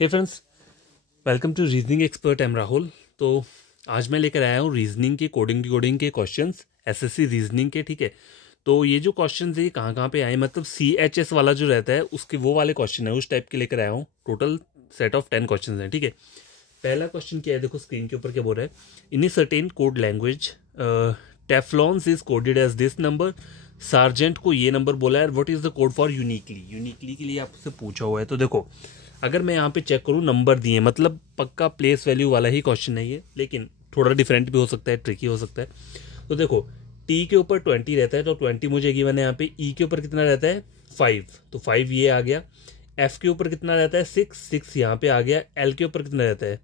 Hey friends, welcome to reasoning expert. Am Rahul. तो आज मैं लेकर आया हूँ रीजनिंग के कोडिंग डिकोडिंग के क्वेश्चंस, एसएससी रीजनिंग के। ठीक है, तो ये जो क्वेश्चंस है ये कहाँ पे आए, मतलब CHS वाला जो रहता है उसके वो वाले क्वेश्चन है, उस टाइप के लेकर आया हूँ। टोटल सेट ऑफ 10 क्वेश्चन है। ठीक है, पहला क्वेश्चन क्या है, देखो स्क्रीन के ऊपर क्या बोल रहा है। In a certain code language Teflons is coded as this number. Sergeant को ये नंबर बोला है। What is the code for uniquely? Uniquely के लिए आपसे पूछा हुआ है। तो देखो, अगर मैं यहाँ पे चेक करूँ, नंबर दिए, मतलब पक्का प्लेस वैल्यू वाला ही क्वेश्चन है ये, लेकिन थोड़ा डिफरेंट भी हो सकता है, ट्रिकी हो सकता है। तो देखो, टी के ऊपर 20 रहता है, तो 20 मुझे गिवन है यहाँ पे। ई के ऊपर कितना रहता है? 5, तो 5 ये आ गया। एफ के ऊपर कितना रहता है? 6 यहाँ पे आ गया। एल के ऊपर कितना रहता है?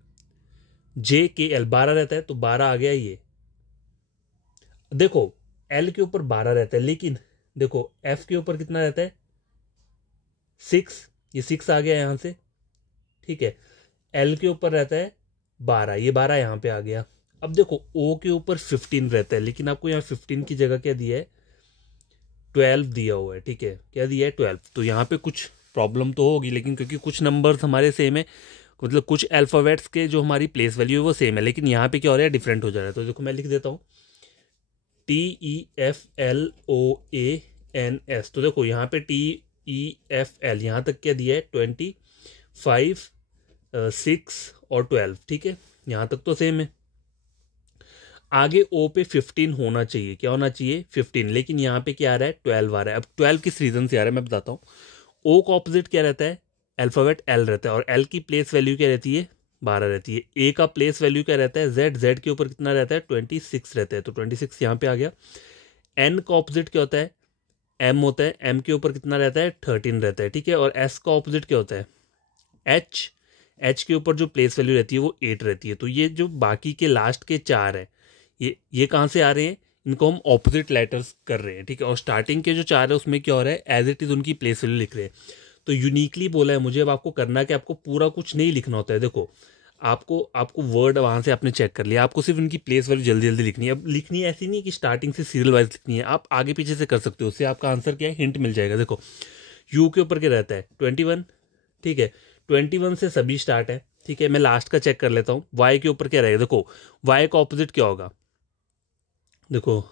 जे के एल 12 रहता है, तो 12 आ गया ये। देखो, एल के ऊपर 12 रहता है, लेकिन देखो एफ के ऊपर कितना रहता है? 6, ये 6 आ गया यहाँ से। ठीक है, एल के ऊपर रहता है 12, ये 12 यहाँ पे आ गया। अब देखो, ओ के ऊपर 15 रहता है, लेकिन आपको यहाँ 15 की जगह क्या दिया है? 12 दिया हुआ है। ठीक है, क्या दिया है? 12। तो यहाँ पे कुछ प्रॉब्लम तो होगी, लेकिन क्योंकि कुछ नंबर्स हमारे सेम है, मतलब कुछ अल्फ़ाबेट्स के जो हमारी प्लेस वैल्यू है वो सेम है, लेकिन यहाँ पे क्या हो रहा है? डिफरेंट हो जा रहा है। तो देखो मैं लिख देता हूँ TEFLOANS। तो देखो यहाँ पे TEFL यहाँ तक क्या दिया है? 25, 6 और 12। ठीक है, यहाँ तक तो सेम है। आगे ओ पे 15 होना चाहिए। क्या होना चाहिए? 15, लेकिन यहाँ पे क्या आ रहा है? 12 आ रहा है। अब 12 किस रीजन से आ रहा है मैं बताता हूँ। ओ का ऑपोजिट क्या रहता है? अल्फाबेट एल रहता है, और एल की प्लेस वैल्यू क्या रहती है? 12 रहती है। ए का प्लेस वैल्यू क्या रहता है? जेड। जेड के ऊपर कितना रहता है? 26 रहता है, तो 26 यहाँ पे आ गया। एन का ऑपोजिट क्या होता है? एम होता है। एम के ऊपर कितना रहता है? 13 रहता है। ठीक है, और एस का ऑपोजिट क्या होता है? एच। एच के ऊपर जो प्लेस वैल्यू रहती है वो 8 रहती है। तो ये जो बाकी के लास्ट के 4 है, ये कहाँ से आ रहे हैं? इनको हम ऑपोजिट लेटर्स कर रहे हैं। ठीक है, और स्टार्टिंग के जो 4 है उसमें क्या हो रहा है? एज इट इज उनकी प्लेस वैल्यू लिख रहे हैं। तो यूनिकली बोला है मुझे। अब आपको करना है कि आपको पूरा कुछ नहीं लिखना होता है। देखो, आपको आपको वर्ड वहाँ से आपने चेक कर लिया, आपको सिर्फ इनकी प्लेस वैल्यू जल्दी जल्दी लिखनी है। अब लिखनी ऐसी नहीं कि स्टार्टिंग से सीरियल वाइज लिखनी है, आप आगे पीछे से कर सकते हो, उससे आपका आंसर क्या है? हिंट मिल जाएगा। देखो, यू के ऊपर क्या रहता है? 21। ठीक है, 21 से सभी स्टार्ट है। ठीक है, मैं लास्ट का चेक कर लेता हूँ। वाई के ऊपर क्या रहेगा? देखो, वाई का ऑपोजिट क्या होगा? देखो,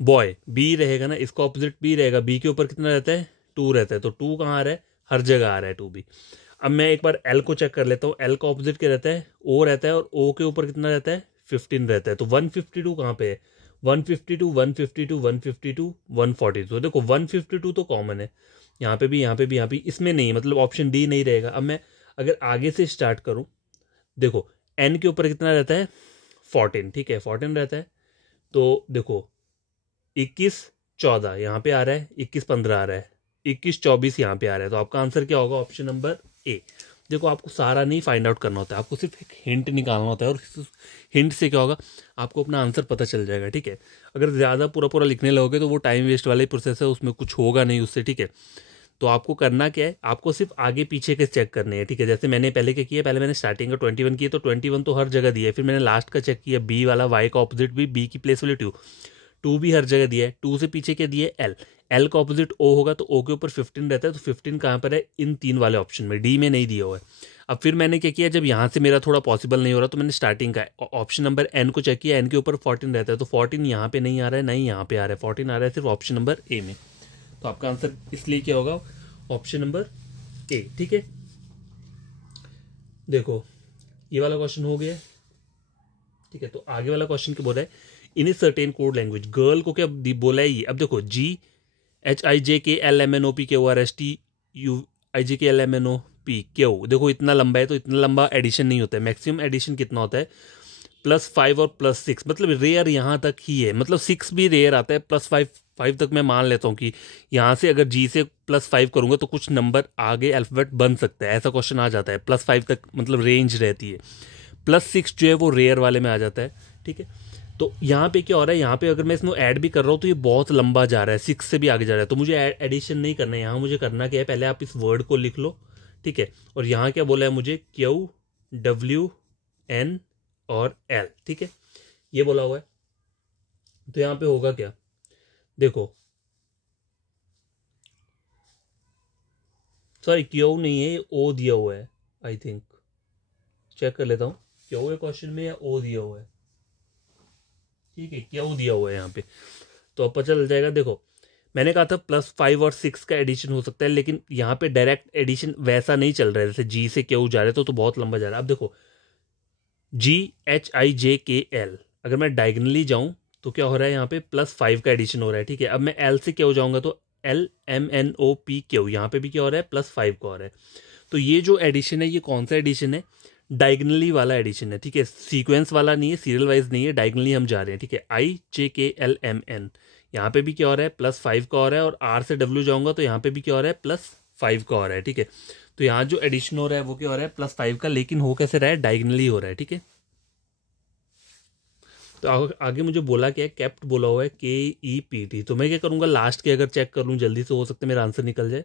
बॉय, बी रहेगा ना, इसका ऑपोजिट बी रहेगा। बी के ऊपर कितना रहता है? 2 रहता है, तो 2 कहाँ आ रहा है? हर जगह आ रहा है 2 भी। अब मैं एक बार एल को चेक कर लेता हूँ। एल का ऑपोजिट क्या रहता है? ओ रहता है, और ओ के ऊपर कितना रहता है? 15 रहता है। तो 152 कहाँ पे है? 152, 152, 152, 142। तो देखो 152 तो कॉमन है, यहाँ पे भी, यहाँ पे भी, यहाँ पे। इसमें नहीं, मतलब ऑप्शन डी नहीं रहेगा। अब मैं अगर आगे से स्टार्ट करूँ, देखो एन के ऊपर कितना रहता है? 14। ठीक है, 14 रहता है। तो देखो 21, 14 यहाँ पे आ रहा है, 21, 15 आ रहा है, 21, 24 यहाँ पे आ रहा है। तो आपका आंसर क्या होगा? Option number A. देखो, आपको सारा नहीं फाइंड आउट करना होता है, आपको सिर्फ एक हिंट निकालना होता है, और हिंट से क्या होगा? आपको अपना आंसर पता चल जाएगा। ठीक है, अगर ज़्यादा पूरा पूरा लिखने लगोगे तो वो टाइम वेस्ट वाला ही प्रोसेस है, उसमें कुछ होगा नहीं उससे। ठीक है, तो आपको करना क्या है? आपको सिर्फ आगे पीछे के चेक करने हैं। ठीक है, जैसे मैंने पहले क्या किया, पहले मैंने स्टार्टिंग का 21 किया, तो 21 तो हर जगह दिया है। फिर मैंने लास्ट का चेक किया, बी वाला, वाई का ऑपोजिट भी, बी की प्लेस वैल्यू 2, 2 भी हर जगह दिया है। 2 से पीछे क्या दिया है? एल। एल का ऑपोजिट ओ होगा, तो ओ के ऊपर 15 रहता है, तो 15 कहाँ पर है? इन 3 वाले ऑप्शन में, डी में नहीं दिया हुआ है। अब फिर मैंने क्या किया, जब यहाँ से मेरा थोड़ा पॉसिबल नहीं हो रहा, तो मैंने स्टार्टिंग का ऑप्शन नंबर एन को चेक किया। एन के ऊपर 14 रहता है, तो 14 यहाँ पे नहीं आ रहा है, नहीं यहाँ पे आ रहा है, 14 आ रहा है सिर्फ ऑप्शन नंबर ए में। तो आपका आंसर इसलिए क्या होगा? Option number A. ठीक है, देखो ये वाला क्वेश्चन हो गया। ठीक है, तो आगे वाला क्वेश्चन क्या बोल रहा है? In a certain code language, girl को क्या बोला है ये? अब देखो, GHIJKLMNOPQRSTUIJKLMNOPQ, देखो इतना लंबा है, तो इतना लंबा एडिशन नहीं होता है। मैक्सिमम एडिशन कितना होता है? +5 और +6, मतलब रेयर यहाँ तक ही है, मतलब 6 भी रेयर आता है। +5, 5 तक मैं मान लेता हूँ कि यहाँ से अगर जी से +5 करूँगा तो कुछ नंबर आगे अल्फ़ाबेट बन सकता है, ऐसा क्वेश्चन आ जाता है। +5 तक मतलब रेंज रहती है। +6 जो है वो रेयर वाले में आ जाता है। ठीक है, तो यहाँ पे क्या हो रहा है? यहाँ पे अगर मैं इसमें ऐड भी कर रहा हूँ तो ये बहुत लंबा जा रहा है, 6 से भी आगे जा रहा है, तो मुझे एडिशन नहीं करना है। यहाँ मुझे करना क्या है? पहले आप इस वर्ड को लिख लो। ठीक है, और यहाँ क्या बोला है मुझे? QWN और L। ठीक है, ये बोला हुआ है। तो यहाँ पे होगा क्या? देखो, सॉरी, क्यू नहीं है, ये ओ दिया हुआ है। आई थिंक, चेक कर लेता हूँ क्यों है क्वेश्चन में या ओ दिया हुआ है। ठीक है, क्यों दिया हुआ है यहाँ पे, तो अब पता चल जाएगा। देखो मैंने कहा था +5 और 6 का एडिशन हो सकता है, लेकिन यहाँ पे डायरेक्ट एडिशन वैसा नहीं चल रहा है, जैसे जी से क्यू जा रहे तो बहुत लंबा जा रहा है। अब देखो GHIJKL, अगर मैं डायगनली जाऊँ तो क्या हो रहा है, यहाँ पे +5 का एडिशन हो रहा है। ठीक है, अब मैं L से क्यू जाऊँगा तो LMNOPQ, यहाँ पे भी क्या हो रहा है, +5 का हो रहा है। तो ये जो एडिशन है ये कौन सा एडिशन है, डायगनली वाला एडिशन है। ठीक है, सीक्वेंस वाला नहीं है, सीरियल वाइज नहीं है, डायगनली हम जा रहे हैं। ठीक है, IJKLMN, यहाँ पे भी क्या हो रहा है, +5 का हो रहा है, और R से W जाऊँगा तो यहाँ पे भी क्या हो रहा है, +5 का हो रहा है। ठीक है, तो यहाँ जो एडिशन हो रहा है वो क्या हो रहा है, +5 का, लेकिन हो कैसे रहा है, डायगनली हो रहा है। ठीक है, तो आगे मुझे बोला क्या है, केप्ट बोला हुआ है, KEPT, तो मैं क्या करूँगा, लास्ट के अगर चेक कर लूँ जल्दी से, हो सकता है मेरा आंसर निकल जाए।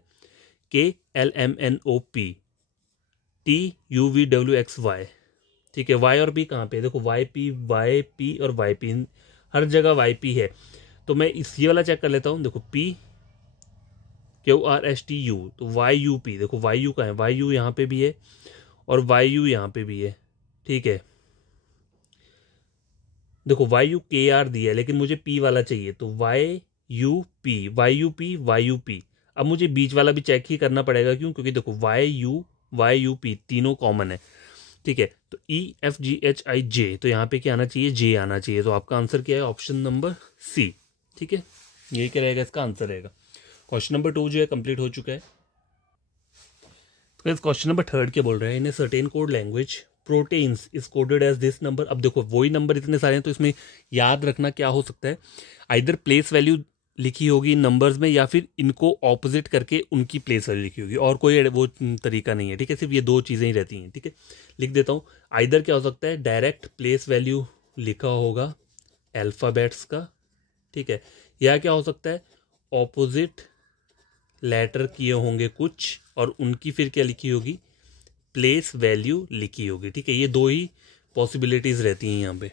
KLMNOPTUVWXY। ठीक है, Y और P कहाँ पे है, देखो YP और YP, हर जगह YP है। तो मैं इस ये वाला चेक कर लेता हूँ, देखो PQRSTU, तो YUP, देखो YU कहाँ है, YU यहाँ पे भी है और YU यहाँ पे भी है। ठीक है, देखो YUKR दिया है, लेकिन मुझे P वाला चाहिए, तो YUP। अब मुझे बीच वाला भी चेक ही करना पड़ेगा, क्यों, क्योंकि देखो YUP तीनों कॉमन है। ठीक है, तो EFGHIJ, तो यहाँ पे क्या आना चाहिए, J आना चाहिए। तो आपका आंसर क्या है, ऑप्शन नंबर C। ठीक है, ये क्या रहेगा, इसका आंसर रहेगा। क्वेश्चन नंबर 2 जो है कंप्लीट हो चुका है। तो क्वेश्चन नंबर 3 क्या बोल रहा है, in a certain code language proteins is coded as this number. अब देखो वही नंबर इतने सारे हैं, तो इसमें याद रखना क्या हो सकता है, आइदर प्लेस वैल्यू लिखी होगी नंबर्स में, या फिर इनको ऑपोजिट करके उनकी प्लेस वैल्यू लिखी होगी, और कोई वो तरीका नहीं है। ठीक है, सिर्फ ये दो चीज़ें ही रहती हैं। ठीक है, लिख देता हूँ, आइदर क्या हो सकता है, डायरेक्ट प्लेस वैल्यू लिखा होगा अल्फ़ाबेट्स का। ठीक है, या क्या हो सकता है, ऑपोजिट लेटर किए होंगे कुछ, और उनकी फिर क्या लिखी होगी, प्लेस वैल्यू लिखी होगी। ठीक है, ये दो ही पॉसिबिलिटीज़ रहती हैं यहाँ पे।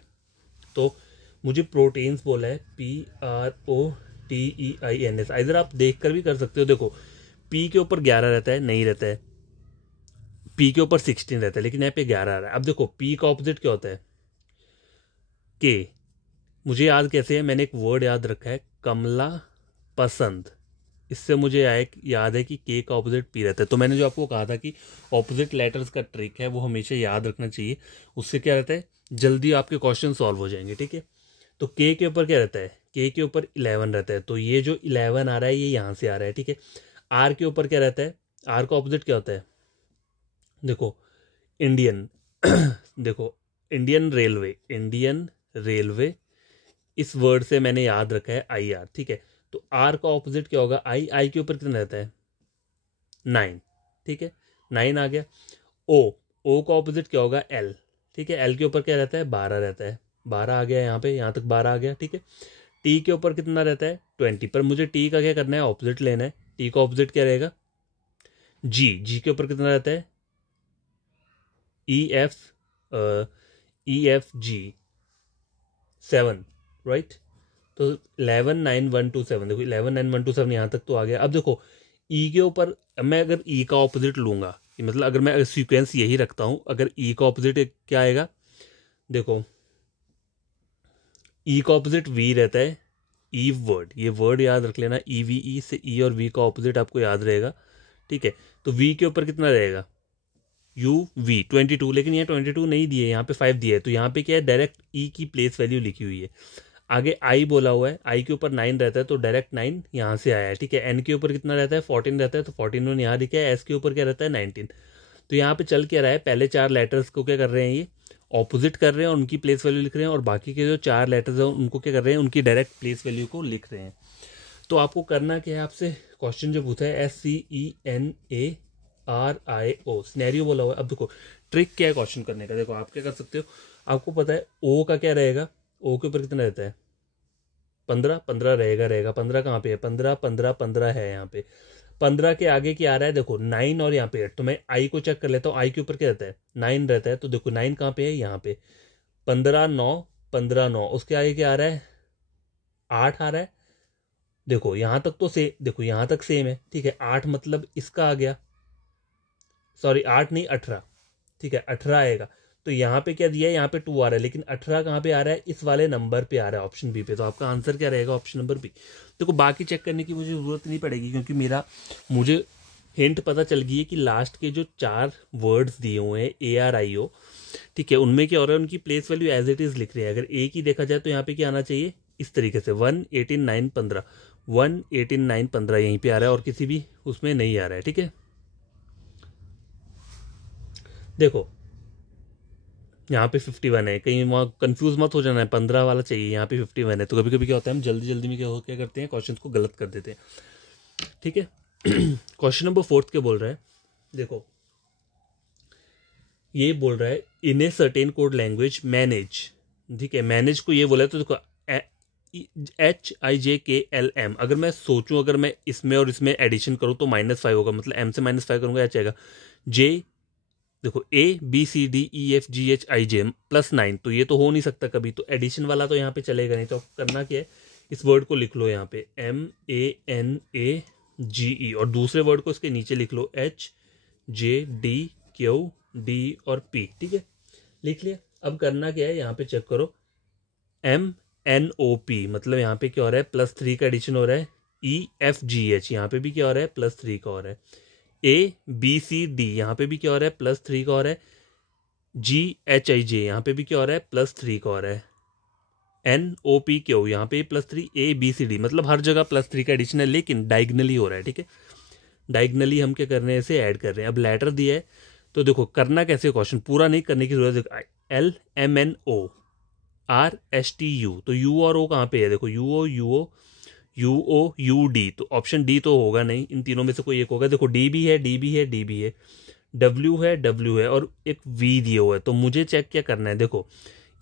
तो मुझे प्रोटीन्स बोला है, PROTEINS, इधर आप देख कर भी कर सकते हो। देखो P के ऊपर 11 रहता है, नहीं रहता है, P के ऊपर 16 रहता है, लेकिन यहाँ पे 11 आ रहा है। अब देखो P का ऑपोजिट क्या होता है, K। मुझे याद कैसे है, मैंने एक वर्ड याद रखा है, कमला पसंद, इससे मुझे याद है कि के का ऑपोजिट पी रहता है। तो मैंने जो आपको कहा था कि ऑपोजिट लेटर्स का ट्रिक है वो हमेशा याद रखना चाहिए, उससे क्या रहता है, जल्दी आपके क्वेश्चन सॉल्व हो जाएंगे। ठीक है, तो के ऊपर क्या रहता है, के के ऊपर 11 रहता है, तो ये जो 11 आ रहा है ये यहाँ से आ रहा है। ठीक है, आर के ऊपर क्या रहता है, आर का ऑपोजिट क्या होता है, देखो इंडियन देखो इंडियन रेलवे, इस वर्ड से मैंने याद रखा है IR। ठीक है, तो आर का ऑपोजिट क्या होगा, आई के ऊपर कितना रहता है, 9। ठीक है, 9 आ गया। ओ का ऑपोजिट क्या होगा, L। ठीक है, L के ऊपर क्या रहता है, 12 रहता है, 12 आ गया यहाँ पे, यहाँ तक 12 आ गया। ठीक है, टी के ऊपर कितना रहता है, 20, पर मुझे टी का क्या करना है, ऑपोजिट लेना है। टी का ऑपोजिट क्या रहेगा, जी के ऊपर कितना रहता है, EF G7, राइट। तो 119127, देखो 119127 यहाँ तक तो आ गया। अब देखो ई के ऊपर मैं अगर ई का ऑपोजिट लूँगा, मतलब अगर मैं सीक्वेंस यही रखता हूँ, अगर ई का ऑपोजिट क्या आएगा, देखो ई का ऑपोजिट वी रहता है, ईव वर्ड, ये वर्ड याद रख लेना, EVE से ई और वी का ऑपोजिट आपको याद रहेगा। ठीक है, तो वी के ऊपर कितना रहेगा, UV 22, लेकिन यहाँ 22 नहीं दिए, यहाँ पे 5 दिया है, तो यहाँ पे क्या है, डायरेक्ट ई की प्लेस वैल्यू लिखी हुई है। आगे आई बोला हुआ है, आई के ऊपर 9 रहता है, तो डायरेक्ट 9 यहाँ से आया है। ठीक है, एन के ऊपर कितना रहता है, 14 रहता है, तो 14 यहाँ लिखा है। एस के ऊपर क्या रहता है, 19। तो यहाँ पे चल क्या रहा है, पहले 4 लेटर्स को क्या कर रहे हैं, ये ऑपोजिट कर रहे हैं और उनकी प्लेस वैल्यू लिख रहे हैं, और बाकी के जो 4 लेटर्स हैं उनको क्या कर रहे हैं, उनकी डायरेक्ट प्लेस वैल्यू को लिख रहे हैं। तो आपको करना क्या है, आपसे क्वेश्चन जो पूछा है SCENARIO, सिनेरियो बोला हुआ है। अब देखो ट्रिक क्या है क्वेश्चन करने का, देखो आप क्या कर सकते हो, आपको पता है ओ का क्या रहेगा, ओ के ऊपर कितना रहता है, 15 रहेगा। 15 कहाँ पे है, 15 है यहाँ पे। 15 के आगे क्या आ रहा है, देखो 9 और यहाँ पे 8, तो मैं आई को चेक कर लेता हूँ, आई के ऊपर क्या रहता है, 9 रहता है, तो देखो 9 कहाँ पे है, यहाँ पे 15 9 उसके आगे क्या आ रहा है, 8 आ रहा है। देखो यहाँ तक तो देखो यहाँ तक सेम है। ठीक है, 8 मतलब इसका आ गया, सॉरी 8 नहीं 18, ठीक है 18 आएगा। तो यहाँ पे क्या दिया है, यहाँ पे 2 आ रहा है, लेकिन 18 कहाँ पे आ रहा है, इस वाले नंबर पे आ रहा है, ऑप्शन बी पे। तो आपका आंसर क्या रहेगा, ऑप्शन नंबर बी। देखो बाकी चेक करने की मुझे ज़रूरत नहीं पड़ेगी, क्योंकि मुझे हिंट पता चल गई है कि लास्ट के जो 4 वर्ड्स दिए हुए हैं ARIO, ठीक है, उनमें क्या हो रहा है, उनकी place value as it is लिख रही है। अगर एक ही देखा जाए तो यहाँ पे क्या आना चाहिए, इस तरीके से 1 18 9 15, 1 18 9 15 यहीं पे आ रहा है, और किसी भी उसमें नहीं आ रहा है, ठीक है। देखो यहाँ पे 51 है, कहीं वहाँ कंफ्यूज मत हो जाना है, 15 वाला चाहिए, यहाँ पे 51 है। तो कभी कभी क्या होता है, हम जल्दी जल्दी में क्या करते हैं, क्वेश्चन को गलत कर देते हैं, ठीक है। क्वेश्चन नंबर 4 क्या बोल रहा है, देखो ये बोल रहा है in a certain code language manage, ठीक है, मैनेज को ये बोला है, तो देखो HIJKLM, अगर मैं सोचूं, अगर मैं इसमें और इसमें एडिशन करूं तो -5 होगा, मतलब M से -5 करूंगा H आएगा। J देखो ABCDEFGHIJ +9, तो ये तो हो नहीं सकता कभी, तो एडिशन वाला तो यहाँ पे चलेगा नहीं। तो करना क्या है, इस वर्ड को लिख लो यहाँ पे MANAGE, और दूसरे वर्ड को इसके नीचे लिख लो HJDQD और P, ठीक है, लिख लिया। अब करना क्या है, यहाँ पे चेक करो MNOP, मतलब यहाँ पे क्या हो रहा है, +3 का एडिशन हो रहा है। EFGH यहाँ पे भी क्या हो रहा है, +3 का हो रहा है। ABCD यहाँ पे भी क्या हो रहा है, +3 का हो रहा है। GHIJ यहाँ पे भी क्या हो रहा है, +3 का हो रहा है। NOPQ यहाँ पे +3, ABCD मतलब हर जगह +3 का एडिशन है, लेकिन डायगनली हो रहा है, ठीक है। डायगनली हम क्या कर रहे हैं, इसे ऐड कर रहे हैं। अब लेटर दिया है, तो देखो करना कैसे, क्वेश्चन पूरा नहीं करने की जरूरत है। LMNORSTU, तो U और O कहाँ पे है, देखो UOUD, तो ऑप्शन डी तो होगा नहीं, इन तीनों में से कोई एक होगा। देखो D भी है, D भी है, D भी है, W है, W है, और एक V दिया हुआ है। तो मुझे चेक क्या करना है, देखो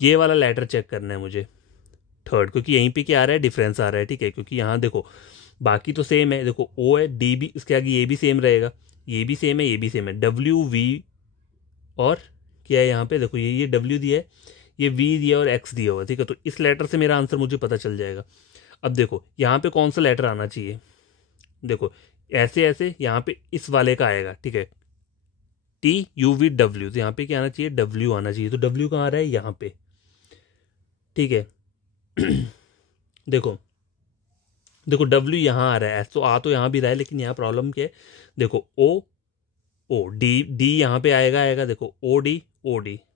ये वाला लेटर चेक करना है मुझे, थर्ड, क्योंकि यहीं पे क्या आ रहा है, डिफरेंस आ रहा है, ठीक है। क्योंकि यहाँ देखो बाकी तो सेम है, देखो O है, D भी, इसके आगे ये भी सेम रहेगा, ये भी सेम है, ये भी सेम है, WV, और क्या है यहाँ पे, देखो ये W दिया है, ये V दिया और X दिया हुआ है, ठीक है। तो इस लेटर से मेरा आंसर मुझे पता चल जाएगा। अब देखो यहाँ पे कौन सा लेटर आना चाहिए, देखो ऐसे ऐसे यहाँ पे इस वाले का आएगा, ठीक है, TUVW, तो यहाँ पे क्या आना चाहिए, W आना चाहिए। तो W कहाँ आ रहा है, यहाँ पे, ठीक है। देखो देखो W यहाँ आ रहा है, तो आ तो यहाँ भी रहा है, लेकिन यहाँ प्रॉब्लम क्या है, देखो D यहाँ पे आएगा, देखो OD,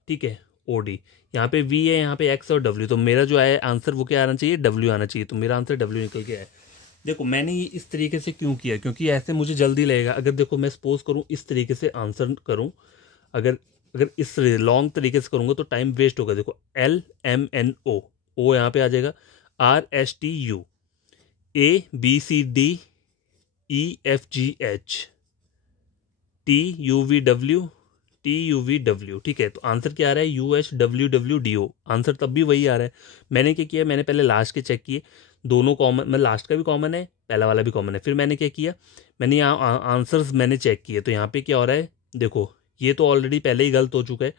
ठीक है, OD, यहाँ पे V है, यहाँ पे X और W, तो मेरा जो है आंसर वो क्या आना चाहिए, W आना चाहिए। तो मेरा आंसर W निकल के आया। देखो मैंने ये इस तरीके से क्यों किया, क्योंकि ऐसे मुझे जल्दी लगेगा। अगर देखो मैं सपोज करूँ इस तरीके से आंसर करूँ, अगर अगर इस लॉन्ग तरीके से करूँगा तो टाइम वेस्ट होगा। देखो LMNO, O यहाँ पे आ जाएगा, RSTU, ABCDEFGH, TUVW, ठीक है। तो आंसर क्या आ रहा है, UHWWDO, आंसर तब भी वही आ रहा है। मैंने क्या किया, मैंने पहले लास्ट के चेक किए, दोनों कॉमन, मतलब लास्ट का भी कॉमन है, पहला वाला भी कॉमन है। फिर मैंने क्या किया, मैंने यहाँ आंसर्स मैंने चेक किए, तो यहाँ पे क्या हो रहा है, देखो ये तो ऑलरेडी पहले ही गलत हो चुका है,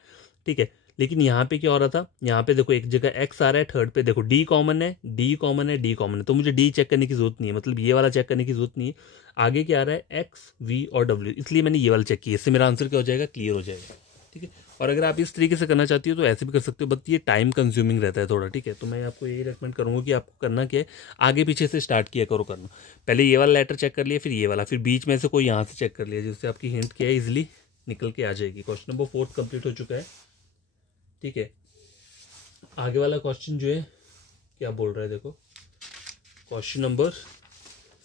ठीक है। लेकिन यहाँ पे क्या हो रहा था, यहाँ पे देखो एक जगह X आ रहा है, थर्ड पे देखो D कॉमन है, D कॉमन है, D कॉमन है, तो मुझे D चेक करने की जरूरत नहीं है, मतलब ये वाला चेक करने की जरूरत नहीं है। आगे क्या आ रहा है, X, V और W, इसलिए मैंने ये वाला चेक किया, इससे मेरा आंसर क्या हो जाएगा, क्लियर हो जाएगा, ठीक है। और अगर आप इस तरीके से करना चाहती हो तो ऐसे भी कर सकते हो, बट ये टाइम कंज्यूमिंग रहता है थोड़ा, ठीक है। तो मैं आपको यही रेकमेंड करूँगा कि आपको करना क्या है, आगे पीछे से स्टार्ट किया करो करना। पहले ये वाला लेटर चेक कर लिया, फिर ये वाला, फिर बीच में से कोई यहाँ से चेक कर लिया, जिससे आपकी हिंट क्या है, इजिली निकल के आ जाएगी। क्वेश्चन नंबर 4 कंप्लीट हो चुका है, ठीक है। आगे वाला क्वेश्चन जो है क्या बोल रहा है, देखो क्वेश्चन नंबर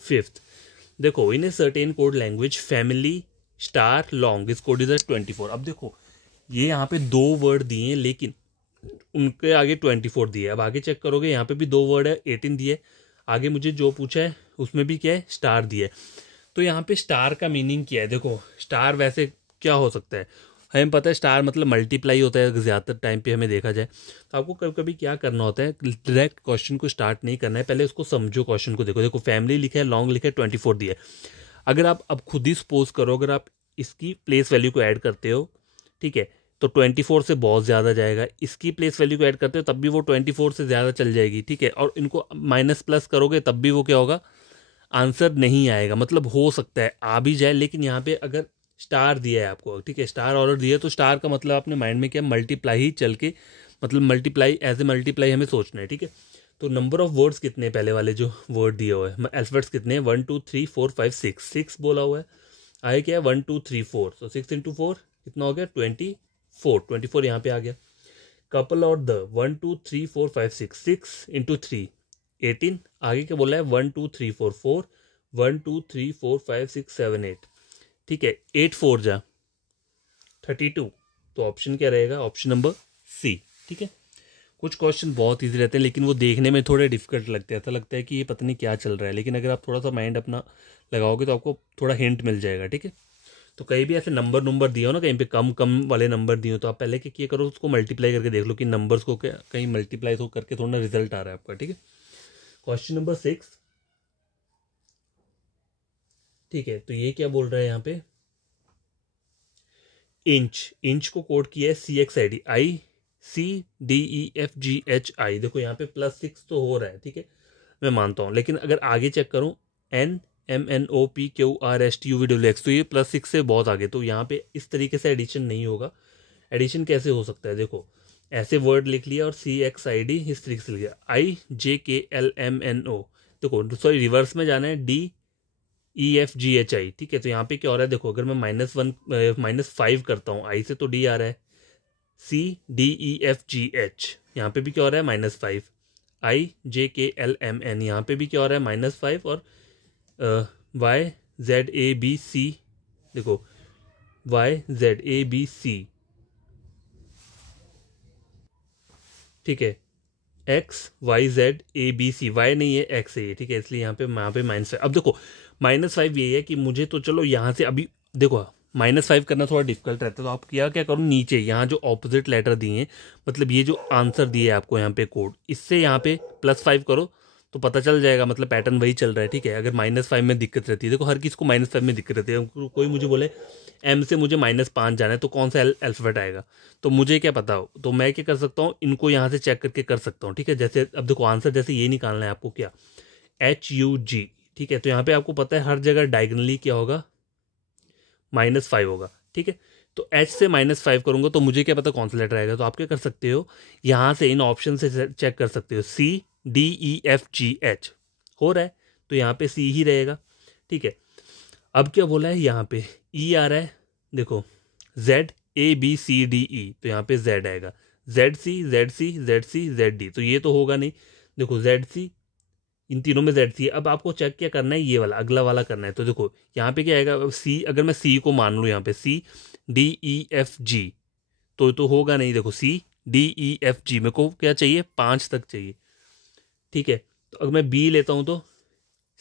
5, देखो in a certain code language family star long इस कोड इज 24। अब देखो ये यहाँ पे 2 वर्ड दिए हैं, लेकिन उनके आगे 24 दिए। अब आगे चेक करोगे, यहाँ पे भी 2 वर्ड है, 18 दिए। आगे मुझे जो पूछा है उसमें भी क्या है, स्टार दिया है। तो यहाँ पे स्टार का मीनिंग क्या है, देखो स्टार वैसे क्या हो सकता है, हमें पता है स्टार मतलब मल्टीप्लाई होता है ज़्यादातर टाइम पे हमें देखा जाए। तो आपको कभी कभी क्या करना होता है, डायरेक्ट क्वेश्चन को स्टार्ट नहीं करना है, पहले उसको समझो, क्वेश्चन को देखो। देखो फैमिली लिखा है, लॉन्ग लिखा है, 24 दिया है। अगर आप अब खुद ही सपोज करो, अगर आप इसकी प्लेस वैल्यू को ऐड करते हो, ठीक है, तो 24 से बहुत ज़्यादा जाएगा। इसकी प्लेस वैल्यू को ऐड करते हो तब भी वो 24 से ज़्यादा चल जाएगी, ठीक है। और इनको माइनस प्लस करोगे तब भी वो क्या होगा, आंसर नहीं आएगा। मतलब हो सकता है आ भी जाए, लेकिन यहाँ पे अगर स्टार दिया है आपको, ठीक है, स्टार ऑर्डर दिया है, तो स्टार का मतलब आपने माइंड में क्या, मल्टीप्लाई ही चल के, मतलब मल्टीप्लाई एज ए मल्टीप्लाई हमें सोचना है, ठीक है। तो नंबर ऑफ वर्ड्स कितने, पहले वाले जो वर्ड दिए हुए हैं, अल्फाबेट्स कितने हैं, 1 2 3 4 5 6, 6 बोला हुआ है, आए क्या है 1 2 3 4, तो 6 इंटू 4 कितना हो गया 24, 24 यहाँ पे आ गया। कपल और द 1 2 3 4 5 6, 6 इंटू 3 18, आगे क्या बोला है 1 2 3 4 4, 1 2 3 4 5 6 7 8, ठीक है, 8 4 जा 32, तो ऑप्शन क्या रहेगा, ऑप्शन नंबर सी, ठीक है। कुछ क्वेश्चन बहुत इजी रहते हैं लेकिन वो देखने में थोड़े डिफिकल्ट लगते हैं, ऐसा लगता है कि ये पता नहीं क्या चल रहा है, लेकिन अगर आप थोड़ा सा माइंड अपना लगाओगे तो आपको थोड़ा हिंट मिल जाएगा, ठीक है। तो कहीं भी ऐसे नंबर दिए हो ना, कहीं पे कम कम वाले नंबर दिए हो, तो आप पहले क्या करो, उसको मल्टीप्लाई करके देख लो कि नंबर्स को कहीं मल्टीप्लाई तो करके थोड़ा रिजल्ट आ रहा है आपका, ठीक है। क्वेश्चन नंबर 6, ठीक है, तो ये क्या बोल रहा है यहाँ पे, इंच को कोड किया है CXID ICDEFGHI, देखो यहाँ पे +6 तो हो रहा है, ठीक है, मैं मानता हूँ, लेकिन अगर आगे चेक करूँ NMNOPQRSTUVWX, तो ये +6 से बहुत आगे, तो यहाँ पे इस तरीके से एडिशन नहीं होगा। एडिशन कैसे हो सकता है, देखो ऐसे वर्ड लिख लिया और CXID इस तरीके से लिख लिया, IJKLMNO, देखो सॉरी रिवर्स में जाना है DEFGHI, ठीक है। तो यहाँ पे क्या हो रहा है, देखो अगर मैं -5 करता हूँ आई से, तो D आ रहा है, CDEFGH, यहाँ पे भी क्या हो रहा है -5, IJKLMN, यहाँ पे भी क्या हो रहा है -5, और YZABC, देखो YZABC, ठीक है, XYZABC, Y नहीं है X है ये, ठीक है, इसलिए यहाँ पे -5। अब देखो -5 ये है कि मुझे तो चलो यहाँ से अभी देखो -5 करना थोड़ा डिफिकल्ट रहता है, तो आप क्या करो, नीचे यहाँ जो ऑपोजिट लेटर दिए हैं, मतलब ये जो आंसर दिए है आपको यहाँ पे कोड, इससे यहाँ पे +5 करो तो पता चल जाएगा, मतलब पैटर्न वही चल रहा है, ठीक है। अगर -5 में दिक्कत रहती है, देखो हर किसी को -5 में दिक्कत रहती है, कोई मुझे बोले M से मुझे -5 जाना है, तो कौन सा अल्फाबेट आएगा, तो मुझे क्या पता हो, तो मैं क्या कर सकता हूँ, इनको यहाँ से चेक करके कर सकता हूँ, ठीक है। जैसे अब देखो आंसर जैसे ये निकालना है आपको, क्या HUG, ठीक है, तो यहाँ पे आपको पता है हर जगह डायगनली क्या होगा, -5 होगा, ठीक है। तो H से -5 करूंगा तो मुझे क्या पता कौन सा लेटर आएगा, तो आप क्या कर सकते हो, यहाँ से इन ऑप्शन से चेक कर सकते हो, CDEFGH हो रहा है, तो यहाँ पे C ही रहेगा, ठीक है। अब क्या बोला है, यहाँ पे E आ रहा है, देखो ZABCDE, तो यहाँ पे Z आएगा, ZC, तो ये तो होगा नहीं, देखो ZC, इन तीनों में Z सी है। अब आपको चेक क्या करना है, ये वाला अगला वाला करना है, तो देखो यहाँ पे क्या आएगा, C, अगर मैं C को मान लूँ यहाँ पे CDEFG, तो होगा नहीं, देखो CDEFG मेरे को क्या चाहिए, 5 तक चाहिए, ठीक है। तो अगर मैं B लेता हूँ तो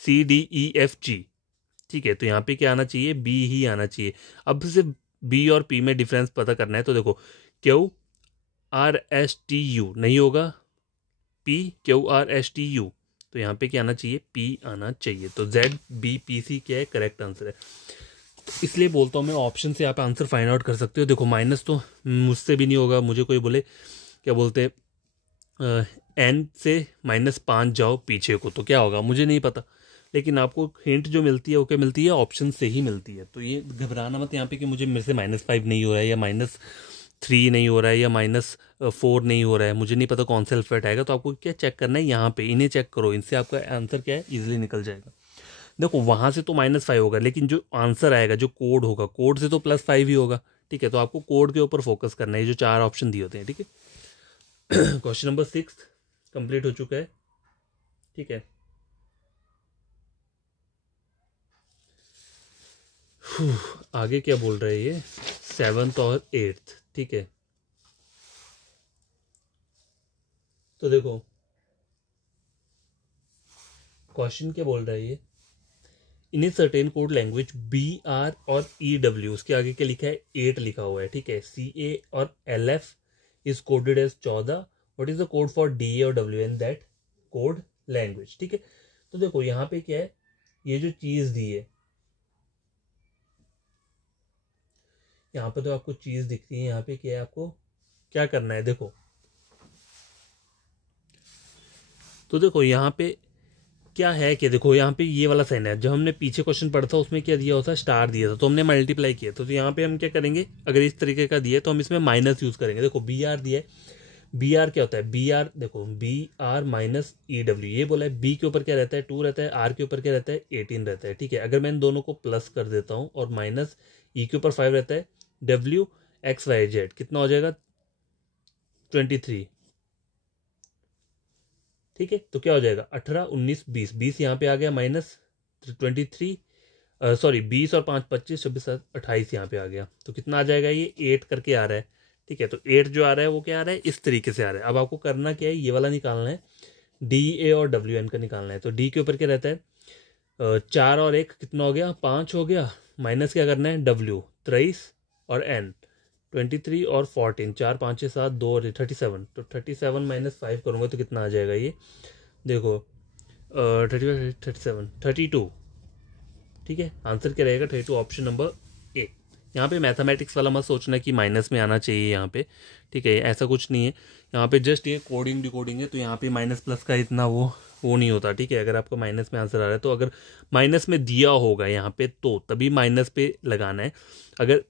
CDEFG, ठीक है, तो यहाँ पे क्या आना चाहिए, B ही आना चाहिए। अब सिर्फ B और P में डिफरेंस पता करना है, तो देखो QRSTU नहीं होगा, PQRSTU, तो यहाँ पे क्या आना चाहिए, P आना चाहिए, तो ZBPC क्या है, करेक्ट आंसर है। तो इसलिए बोलता हूँ मैं, ऑप्शन से आप आंसर फाइंड आउट कर सकते हो। देखो माइनस तो मुझसे भी नहीं होगा, मुझे कोई बोले क्या बोलते N से -5 जाओ पीछे को, तो क्या होगा मुझे नहीं पता, लेकिन आपको हिंट जो मिलती है वो क्या मिलती है, ऑप्शन से ही मिलती है। तो ये घबराना मत यहाँ पे कि मुझे मेरे से -5 नहीं हो रहा है, या -3 नहीं हो रहा है, या -4 नहीं हो रहा है, मुझे नहीं पता कौन सा अल्फाबेट आएगा। तो आपको क्या चेक करना है, यहाँ पे इन्हें चेक करो, इनसे आपका आंसर क्या है, इजीली निकल जाएगा। देखो वहाँ से तो -5 होगा, लेकिन जो आंसर आएगा, जो कोड होगा, कोड से तो +5 ही होगा, ठीक है। तो आपको कोड के ऊपर फोकस करना है, ये जो 4 ऑप्शन दिए होते हैं, ठीक है। क्वेश्चन नंबर 6 कंप्लीट हो चुका है, ठीक है। आगे क्या बोल रहे हैं ये, 7th और 8th, ठीक है। तो देखो क्वेश्चन क्या बोल रहा है ये, in a certain code language BR और EW, उसके आगे क्या लिखा है, 8 लिखा हुआ है, ठीक है। CA और LF is coded as 14, what is the code for DA और WA in that code language, ठीक है। तो देखो यहाँ पे क्या है, ये जो चीज दी है, यहाँ पे तो आपको चीज दिख रही है, यहाँ पे क्या है, आपको क्या करना है, देखो तो देखो यहाँ पे क्या है कि देखो यहाँ पे ये वाला साइन है, जब हमने पीछे क्वेश्चन पढ़ा था उसमें क्या दिया होता, स्टार दिया था, तो हमने मल्टीप्लाई किया, तो यहाँ पे हम क्या करेंगे, अगर इस तरीके का दिया तो हम इसमें माइनस यूज़ करेंगे। देखो बी आर दिया है, बी आर क्या होता है, बी आर देखो B R minus E W, ये बोला है। बी के ऊपर क्या रहता है, 2 रहता है, आर के ऊपर क्या रहता है, 18 रहता है, ठीक है। अगर मैं इन दोनों को प्लस कर देता हूँ और माइनस ई के ऊपर 5 रहता है, डब्ल्यू एक्स वाई जेड कितना हो जाएगा, 23, ठीक है। तो क्या हो जाएगा, 18 19 20, 20 यहाँ पे आ गया माइनस 23, सॉरी 20 और 5 25 26 28 यहाँ पे आ गया, तो कितना आ जाएगा, ये 8 करके आ रहा है, ठीक है। तो 8 जो आ रहा है वो क्या आ रहा है, इस तरीके से आ रहा है। अब आपको करना क्या है, ये वाला निकालना है, डी ए और डब्ल्यू एन का निकालना है। तो डी के ऊपर क्या रहता है, 4 और 1 कितना हो गया, 5 हो गया, माइनस क्या करना है, डब्ल्यू 23 और एन 23 और 14, 4 5 6 7 2 और 37, तो 37 माइनस 5 करूँगा तो कितना आ जाएगा, ये देखो 32, ठीक है। आंसर क्या रहेगा, 32, ऑप्शन नंबर ए। यहाँ पे मैथमेटिक्स वाला मत सोचना कि माइनस में आना चाहिए यहाँ पे, ठीक है, ऐसा कुछ नहीं है। यहाँ पे जस्ट ये कोडिंग डिकोडिंग है, तो यहाँ पे माइनस प्लस का इतना वो नहीं होता, ठीक है। अगर आपको माइनस में आंसर आ रहा है तो अगर माइनस में दिया होगा यहाँ पे तो तभी माइनस पे लगाना है। अगर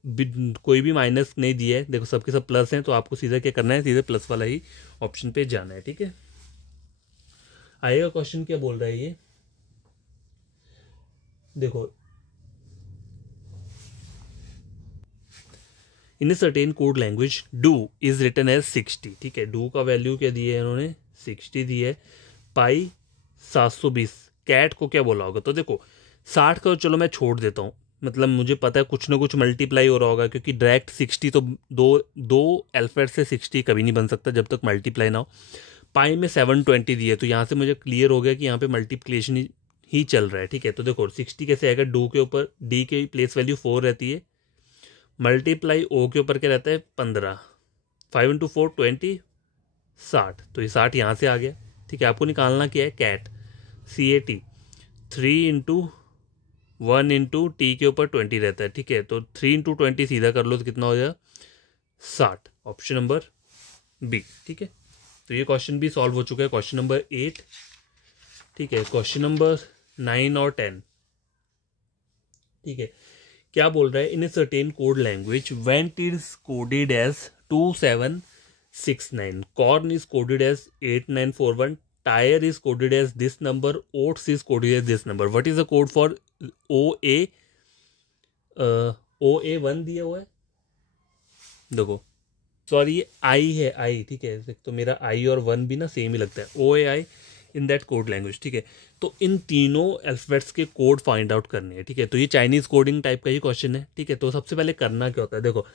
कोई भी माइनस नहीं दिया है, देखो सबके सब प्लस हैं, तो आपको सीधा क्या करना है, सीधे प्लस वाला ही ऑप्शन पे जाना है, ठीक है। आएगा क्वेश्चन, क्या बोल रहा है ये, देखो in a certain code language do is written as 60, ठीक है। डू का वैल्यू क्या दिया है इन्होंने, 60 दी है, पाई 720, कैट को क्या बोला होगा, तो देखो 60 का चलो मैं छोड़ देता हूँ, मतलब मुझे पता है कुछ ना कुछ मल्टीप्लाई हो रहा होगा, क्योंकि डायरेक्ट 60 तो दो अल्फाबेट से 60 कभी नहीं बन सकता जब तक मल्टीप्लाई ना हो। पाई में 720 दिए, तो यहाँ से मुझे क्लियर हो गया कि यहाँ पे मल्टीप्लिकेशन ही चल रहा है, ठीक है। तो देखो 60 कैसे आएगा, डू के ऊपर डी की प्लेस वैल्यू 4 रहती है, मल्टीप्लाई ओ के ऊपर क्या रहता है, 15, 5 इंटू 4 20, 60, तो ये 60 यहाँ से आ गया, ठीक है। आपको निकालना क्या है, cat CAT 3 into 1 into T के ऊपर 20 रहता है, ठीक है। तो 3 इंटू 20 सीधा कर लो तो कितना हो जाएगा, 60, ऑप्शन नंबर बी, ठीक है। तो ये क्वेश्चन भी सॉल्व हो चुका है, क्वेश्चन नंबर 8, ठीक है। क्वेश्चन नंबर 9 और 10, ठीक है। क्या बोल रहा है, in a certain code language went is coded as 2769, corn is coded as 8941, tyre is coded as this number, oats is coded as this number, what is the code for OA1 दिया हुआ है, देखो sorry ये आई है, आई, ठीक है। तो मेरा आई और 1 भी ना सेम ही लगता है, OAI in that code language, ठीक है। तो इन तीनों अल्फाबेट्स के कोड फाइंड आउट करने हैं, ठीक है। तो ये चाइनीज कोडिंग टाइप का ही क्वेश्चन है, ठीक है। तो सबसे पहले करना क्या होता है, देखो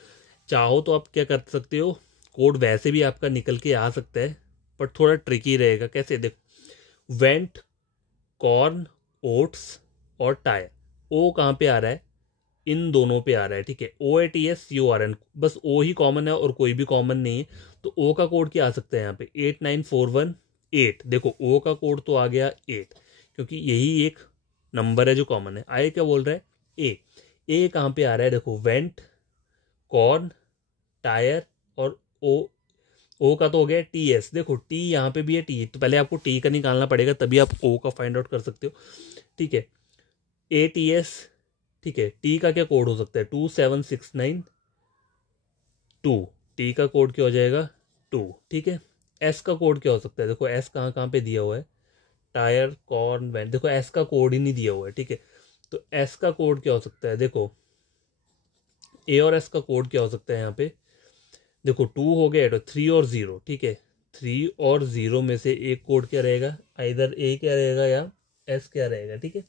चाहो तो आप क्या कर सकते हो, कोड वैसे भी आपका निकल के आ सकता है, पर थोड़ा ट्रिकी रहेगा। कैसे, देखो वेंट, कॉर्न, ओट्स और टायर, ओ कहाँ पे आ रहा है, इन दोनों पे आ रहा है, ठीक है। OATSCORN, बस ओ ही कॉमन है और कोई भी कॉमन नहीं है, तो ओ का कोड क्या आ सकता है यहाँ पे, 89418, देखो ओ का कोड तो आ गया 8, क्योंकि यही एक नंबर है जो कॉमन है। आई क्या बोल रहा है, ए कहाँ पे आ रहा है, देखो वेंट, कॉर्न, टायर और ओ का तो हो गया TS, देखो टी यहाँ पे भी है, टी, तो पहले आपको टी का निकालना पड़ेगा तभी आप ओ का फाइंड आउट कर सकते हो, ठीक है। ATS, ठीक है। टी का क्या कोड हो सकता है, 27692, टी का कोड क्या हो जाएगा 2, ठीक है। एस का कोड क्या हो सकता है, देखो एस कहाँ कहाँ पे दिया हुआ है, टायर, कॉर्न, वैन, देखो एस का कोड ही नहीं दिया हुआ है, ठीक है। तो एस का कोड क्या हो सकता है, देखो ए और एस का कोड क्या हो सकता है यहाँ पे, देखो 2 हो गया तो 3 और 0, ठीक है। 3 और 0 में से एक कोड क्या रहेगा, आइदर ए क्या रहेगा या एस क्या रहेगा, ठीक है।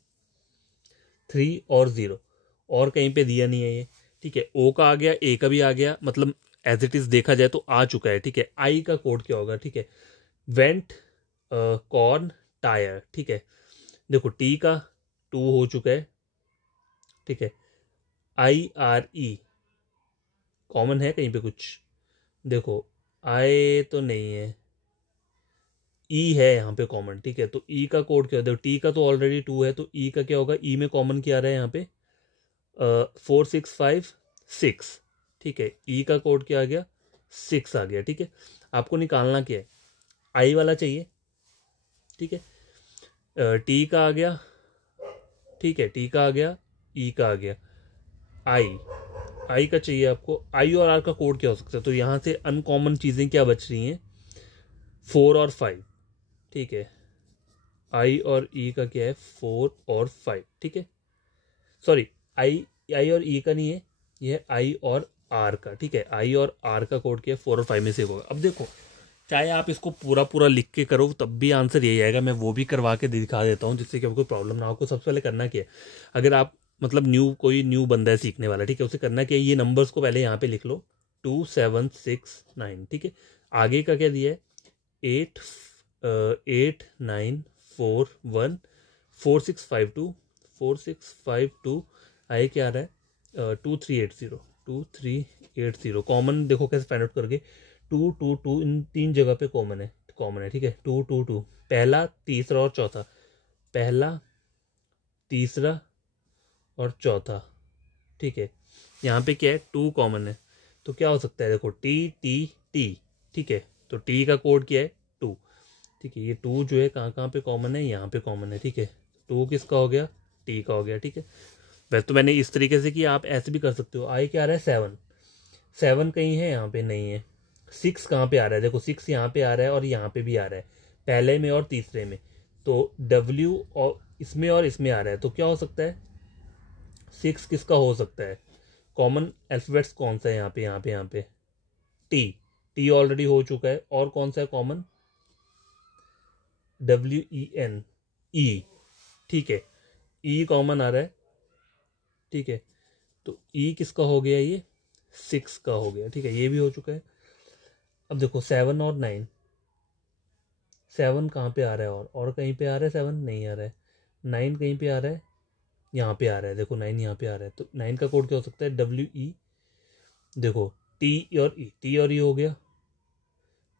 3 और 0, और कहीं पे दिया नहीं है ये, ठीक है। ओ का आ गया, ए का भी आ गया, मतलब एज इट इज देखा जाए तो आ चुका है, ठीक है। आई का कोड क्या होगा, ठीक है, वेंट, कॉर्न, टायर, ठीक है। देखो टी का 2 हो चुका है, ठीक है। IRE कॉमन है कहीं पे कुछ, देखो आई तो नहीं है, ई है यहाँ पे कॉमन, ठीक है। तो ई का कोड क्या होता है, टी का तो ऑलरेडी 2 है, तो ई का क्या होगा, ई में कॉमन क्या आ रहा है यहाँ पे, 4656, ठीक है। ई का कोड क्या आ गया, 6 आ गया, ठीक है। आपको निकालना क्या है, आई वाला चाहिए, ठीक है। टी का आ गया, ठीक है, टी का आ गया, ई का आ गया, आई का चाहिए आपको। आई और आर का कोड क्या हो सकता है? तो यहाँ से अनकॉमन चीज़ें क्या बच रही हैं? 4 और 5, ठीक है। आई और ई का क्या है? 4 और 5, ठीक है। सॉरी, आई और ई का नहीं है, ये है आई और आर का, ठीक है। आई और आर का कोड क्या है? 4 और 5 में से होगा। अब देखो, चाहे आप इसको पूरा पूरा लिख के करो तब भी आंसर यही आएगा। मैं वो भी करवा के दिखा देता हूँ जिससे कि आपको प्रॉब्लम ना हो। आपको सबसे पहले करना क्या है, अगर आप मतलब कोई न्यू बंदा है सीखने वाला, ठीक है, उसे करना क्या है, ये नंबर्स को पहले यहाँ पे लिख लो, 2 7 6 9, ठीक है। आगे का क्या दिया है? 8 8 9 4 1 4 6 5 2 4 6 5 2। आए क्या आ रहा है? 2 3 8 0 2 3 8 0। कॉमन देखो कैसे फाइंड आउट करके, 2 2 2 इन 3 जगह पे कॉमन है, ठीक है। 2 2 2, पहला, तीसरा और चौथा, पहला, तीसरा और चौथा, ठीक है। यहाँ पे क्या है? 2 कॉमन है, तो क्या हो सकता है? देखो, टी टी टी, ठीक है। तो टी का कोड क्या है? 2, ठीक है। ये 2 जो है कहाँ कहाँ पे कॉमन है? यहाँ पे कॉमन है, ठीक है। 2 किसका हो गया? टी का हो गया, ठीक है। वैसे तो मैंने इस तरीके से किया, आप ऐसे भी कर सकते हो। आई क्या आ रहा है? 7, 7 कहीं है? यहाँ पे नहीं है। 6 कहाँ पे आ रहा है? देखो 6 यहाँ पे आ रहा है और यहाँ पे भी आ रहा है, पहले में और तीसरे में। तो डब्ल्यू और इसमें आ रहा है, तो क्या हो सकता है? 6 किसका हो सकता है? कॉमन अल्फाबेट्स कौन सा है यहाँ पे? टी, टी ऑलरेडी हो चुका है। और कौन सा है कॉमन? WEN, ई, ठीक है। ई कॉमन आ रहा है, ठीक है। तो ई किसका हो गया? ये 6 का हो गया, ठीक है। ये भी हो चुका है। अब देखो 7 और 9, 7 कहाँ पे आ रहा है? और कहीं पे आ रहा है? 7 नहीं आ रहा है। 9 कहीं पे आ रहा है? यहाँ पे आ रहा है, देखो 9 यहाँ पे आ रहा है। तो 9 का कोड क्या हो सकता है? WE, देखो टी और ई हो गया।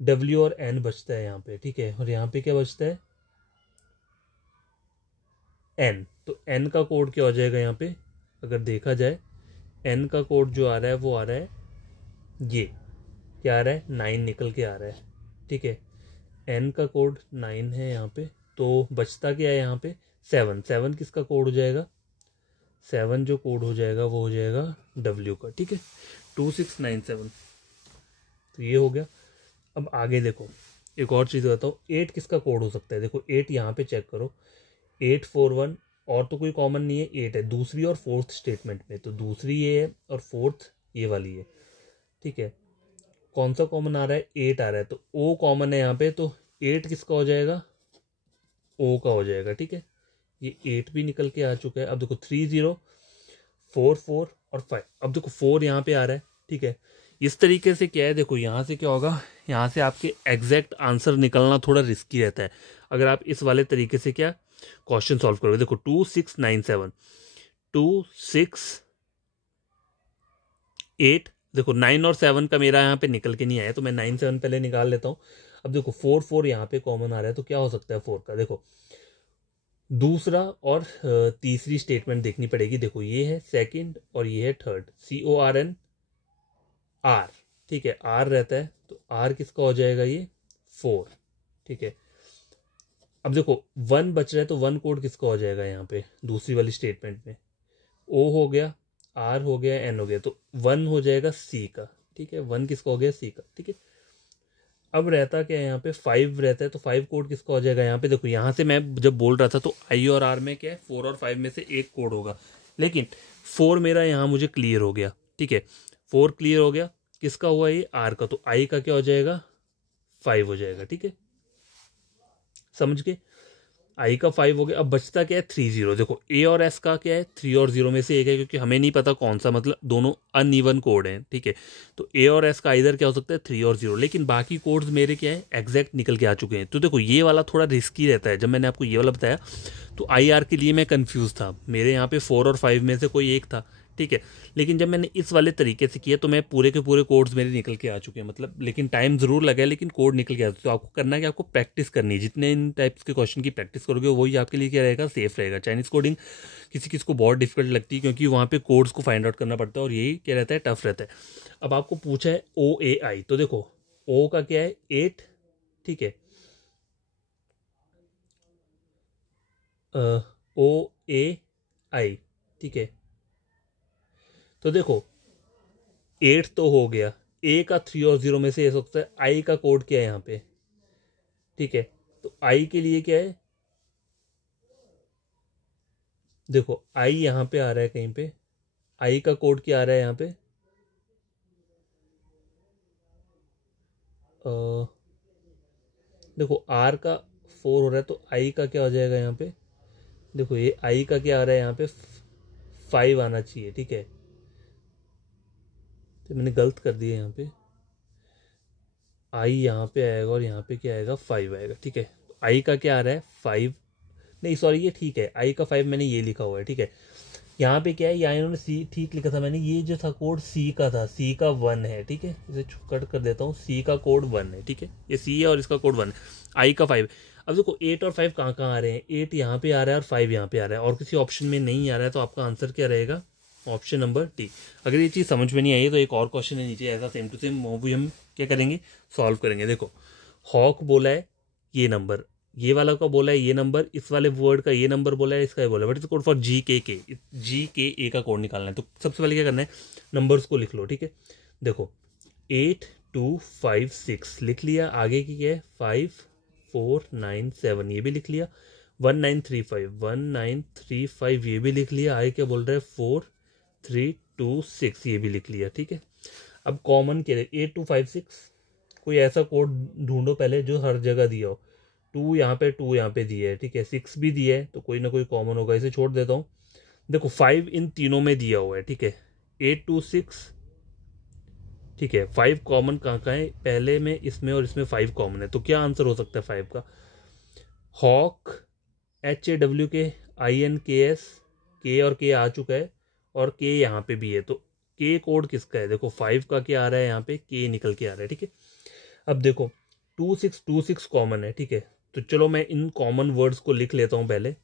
W और N बचता है यहाँ पे, ठीक है। और यहाँ पे क्या बचता है? N। तो N का कोड क्या हो जाएगा यहाँ पे? अगर देखा जाए, N का कोड जो आ रहा है वो आ रहा है, ये क्या आ रहा है? 9 निकल के आ रहा है, ठीक है। N का कोड 9 है यहाँ पे। तो बचता क्या है यहाँ पे? 7। 7 किसका कोड हो जाएगा? 7 जो कोड हो जाएगा वो हो जाएगा W का, ठीक है। 2697, तो ये हो गया। अब आगे देखो, एक और चीज़ बताओ, 8 किसका कोड हो सकता है? देखो 8 यहाँ पे चेक करो, 841, और तो कोई कॉमन नहीं है, 8 है दूसरी और फोर्थ स्टेटमेंट में। तो दूसरी ये है और फोर्थ ये वाली है, ठीक है। कौन सा कॉमन आ रहा है? 8 आ रहा है, तो O कॉमन है यहाँ पे। तो 8 किसका हो जाएगा? O का हो जाएगा, ठीक है। ये 8 भी निकल के आ चुका है। अब देखो 3 0 4 4 और 5। अब देखो 4 यहाँ पे आ रहा है, ठीक है। इस तरीके से क्या है, देखो यहाँ से क्या होगा, यहाँ से आपके एग्जैक्ट आंसर निकलना थोड़ा रिस्की रहता है अगर आप इस वाले तरीके से क्या क्वेश्चन सॉल्व करोगे। देखो 2 6 9 7, 2 6 8, देखो 9 और 7 का मेरा यहाँ पे निकल के नहीं आया, तो मैं 9 7 पहले निकाल लेता हूँ। अब देखो 4 4 यहाँ पे कॉमन आ रहा है, तो क्या हो सकता है 4 का? देखो दूसरा और तीसरी स्टेटमेंट देखनी पड़ेगी। देखो ये है सेकंड और ये है थर्ड, CORN R, ठीक है। R रहता है, तो R किसका हो जाएगा? ये 4, ठीक है। अब देखो 1 बच रहा है, तो 1 कोड किसका हो जाएगा यहाँ पे दूसरी वाली स्टेटमेंट में? O हो गया, R हो गया, N हो गया, तो 1 हो जाएगा C का, ठीक है। 1 किसका हो गया? C का, ठीक है। अब रहता क्या है यहाँ पे? 5 रहता है, तो 5 कोड किसका हो जाएगा यहाँ पे? देखो यहाँ से मैं जब बोल रहा था तो I और R में क्या है? 4 और 5 में से एक कोड होगा, लेकिन 4 मेरा यहाँ मुझे क्लियर हो गया, ठीक है। 4 क्लियर हो गया, किसका हुआ? ये R का, तो I का क्या हो जाएगा? 5 हो जाएगा, ठीक है। समझ के आई का 5 हो गया। अब बचता क्या है? 3 0। देखो A और S का क्या है? 3 और 0 में से एक है, क्योंकि हमें नहीं पता कौन सा, मतलब दोनों अनइवन कोड हैं, ठीक है। तो A और S का इधर क्या हो सकता है? 3 और 0, लेकिन बाकी कोड्स मेरे क्या है? एग्जैक्ट निकल के आ चुके हैं। तो देखो ये वाला थोड़ा रिस्की रहता है। जब मैंने आपको ये वाला बताया तो IR के लिए मैं कन्फ्यूज़ था, मेरे यहाँ पे 4 और 5 में से कोई एक था, ठीक है। लेकिन जब मैंने इस वाले तरीके से किया तो मैं पूरे के पूरे कोड्स मेरे निकल के आ चुके हैं, मतलब, लेकिन टाइम ज़रूर लगा है, लेकिन कोड निकल के आ। तो आपको करना है कि आपको प्रैक्टिस करनी है। जितने इन टाइप्स के क्वेश्चन की प्रैक्टिस करोगे वही आपके लिए क्या रहेगा? सेफ रहेगा। चाइनीज़ कोडिंग किसी किसी को बहुत डिफिकल्ट लगती है, क्योंकि वहाँ पे कोड्स को फाइंड आउट करना पड़ता है, और यही क्या रहता है? टफ रहता है। अब आपको पूछा है OAI, तो देखो O का क्या है? 8, ठीक है। OAI, ठीक है। तो देखो 8 तो हो गया, ए का 3 और 0 में से हो सकता है। आई का कोड क्या है यहाँ पे, ठीक है। तो आई के लिए क्या है, देखो आई यहाँ पे आ रहा है कहीं पे, आई का कोड क्या आ रहा है यहाँ पे, देखो आर का 4 हो रहा है, तो आई का क्या हो जाएगा यहाँ पे, देखो ये आई का क्या आ रहा है यहाँ पे, 5 आना चाहिए, ठीक है। तो मैंने गलत कर दिया यहाँ पे, आई यहाँ पे आएगा और यहाँ पे क्या आएगा, 5 आएगा, ठीक है। आई का क्या आ रहा है 5, नहीं सॉरी ये ठीक है, आई का 5 मैंने ये लिखा हुआ है, ठीक है। यहाँ पे क्या है, यहाँ इन्होंने सी ठीक लिखा था मैंने, ये जो था कोड सी का था, सी का 1 है, ठीक है। इसे कट कर देता हूँ, सी का कोड 1 है, ठीक है। ये सी है और इसका कोड 1 है, आई का 5। अब देखो 8 और 5 कहाँ कहाँ आ रहे हैं, 8 यहाँ पे आ रहा है और 5 यहाँ पे आ रहा है, और किसी ऑप्शन में नहीं आ रहा है, तो आपका आंसर क्या रहेगा, ऑप्शन नंबर डी। अगर ये चीज़ समझ में नहीं आई तो एक और क्वेश्चन है नीचे ऐसा सेम टू सेम, वो भी हम क्या करेंगे, सॉल्व करेंगे। देखो हॉक बोला है ये नंबर, ये वाला का बोला है ये नंबर, इस वाले वर्ड का ये नंबर बोला है, इसका ये बोला है, but is code for GKK, GKA का कोड निकालना है। तो सबसे पहले क्या करना है, नंबर्स को लिख लो, ठीक है। देखो 8 2 5 6 लिख लिया, आगे की क्या है 5 4 9 7 ये भी लिख लिया, 1935 ये भी लिख लिया, आगे क्या बोल रहा है 4 3 2 6 ये भी लिख लिया, ठीक है। अब कॉमन क्या है 8 2 5 6, कोई ऐसा कोड ढूंढो पहले जो हर जगह दिया हो, 2 यहाँ पे 2 यहाँ पे दिया है, ठीक है, 6 भी दिया है, तो कोई ना कोई कॉमन होगा, इसे छोड़ देता हूँ। देखो 5 इन तीनों में दिया हुआ है, ठीक है, 8 2 6, ठीक है। 5 कॉमन कहाँ कहाँ है, पहले में इसमें और इसमें 5 कॉमन है, तो क्या आंसर हो सकता है 5 का, हॉक HAWK INKS, के और के आ चुका है और के यहाँ पे भी है, तो के कोड किसका है, देखो 5 का क्या आ रहा है यहाँ पे, के निकल के आ रहा है, ठीक है। अब देखो 2626 कॉमन है, ठीक है। तो चलो मैं इन कॉमन वर्ड्स को लिख लेता हूँ पहले,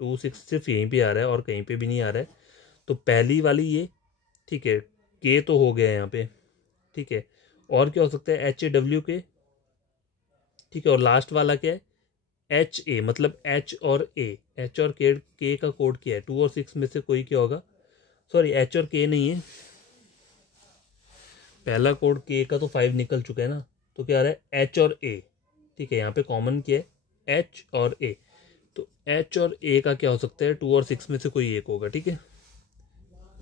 26 सिर्फ यहीं पे आ रहा है और कहीं पे भी नहीं आ रहा है, तो पहली वाली ये, ठीक है, के तो हो गया यहाँ पे, ठीक है। और क्या हो सकता है HAWK, ठीक है, और लास्ट वाला क्या है HA, मतलब H और A, H और के का कोड क्या है, 2 और 6 में से कोई क्या होगा, सॉरी H और K नहीं है, पहला कोड के का तो 5 निकल चुका है ना, तो क्या आ रहा है H और A, ठीक है। यहाँ पे कॉमन क्या है H और A, तो H और A का क्या हो सकता है, 2 और 6 में से कोई एक होगा, ठीक है,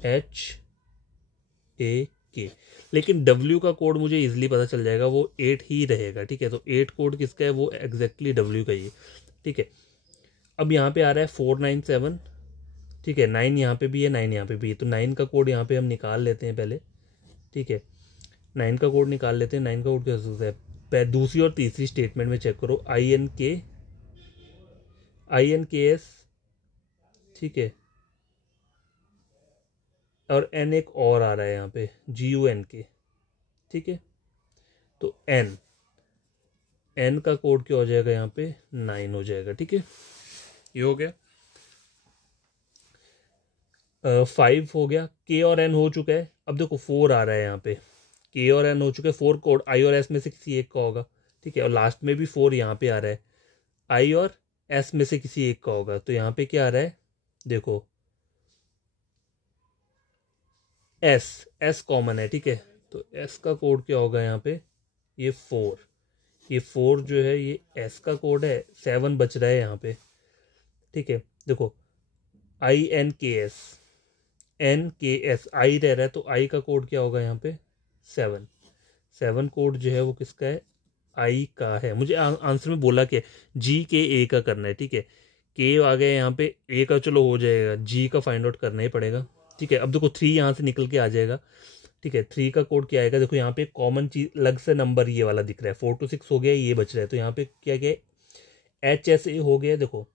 HAK। लेकिन W का कोड मुझे इजीली पता चल जाएगा, वो 8 ही रहेगा, ठीक है। तो 8 कोड किसका है, वो एग्जैक्टली W का ही है, ठीक है। अब यहाँ पे आ रहा है 497, ठीक है, 9 यहाँ पे भी है, 9 यहाँ पे भी है, तो 9 का कोड यहाँ पे हम निकाल लेते हैं पहले, ठीक है। 9 का कोड निकाल लेते हैं, 9 का कोड क्या हो सकता है, दूसरी और तीसरी स्टेटमेंट में चेक करो, INKS, ठीक है, और N एक और आ रहा है यहाँ पे GUNK, ठीक है। तो N का कोड क्या हो जाएगा यहाँ पे 9 हो जाएगा, ठीक है, ये हो गया। 5 हो गया, K और N हो चुका है। अब देखो 4 आ रहा है यहाँ पे, K और N हो चुके हैं, 4 कोड I और S में से किसी एक का होगा, ठीक है, और लास्ट में भी 4 यहाँ पे आ रहा है, I और S में से किसी एक का होगा, तो यहाँ पे क्या आ रहा है, देखो S कॉमन है, ठीक है। तो S का कोड क्या होगा यहाँ पे, ये 4, ये 4 जो है ये S का कोड है, 7 बच रहा है यहाँ पे, ठीक है। देखो INKS I रह रहा है, तो I का कोड क्या होगा यहाँ पे 7 कोड जो है वो किसका है, I का है। मुझे आंसर में बोला कि GKA का करना है, ठीक है, के आ गया यहाँ पे, A का चलो हो जाएगा, G का फाइंड आउट करना ही पड़ेगा, ठीक है। अब देखो 3 यहाँ से निकल के आ जाएगा, ठीक है, 3 का कोड क्या आएगा, देखो यहाँ पे कॉमन चीज अलग से नंबर ये वाला दिख रहा है, 4 to 6 हो गया, ये बच रहा है, तो यहाँ पे क्या क्या HSA हो गया, देखो